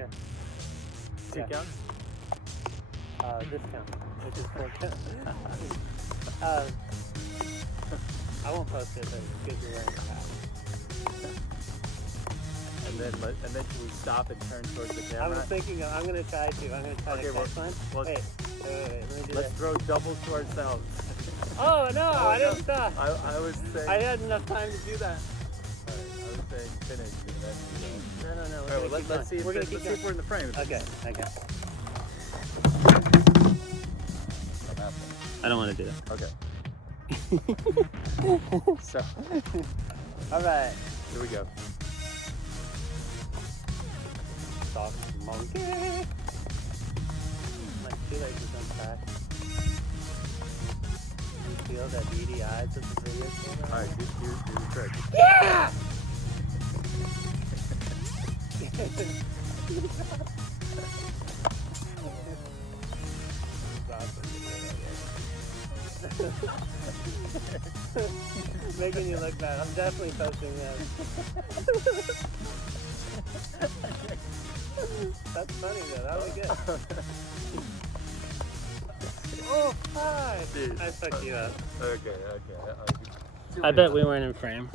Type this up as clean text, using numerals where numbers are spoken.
Here. Two counts? This count, which is 4 counts. I won't post it, but it's good you're wearing a hat. And then we stop and turn towards the I camera. was thinking, I'm going to try to catch one. Wait, let me do Let's this. throw double to ourselves. Oh, no, I didn't stop. I was saying... I had enough time to do that. Alright, I was saying finish. And then, No. Alright, let's see if we're in the frame. Okay. I don't want to do that. Okay. So, all right. here we go. Soft monkey. My shoelace is unpacked. You feel that beady eyes of the video camera? Alright, here's the trick. Yeah! Making you look bad. I'm definitely posting that. That's funny though. That was good. Oh, hi! Dude. I fucked you up. Okay. I bet we weren't in frame.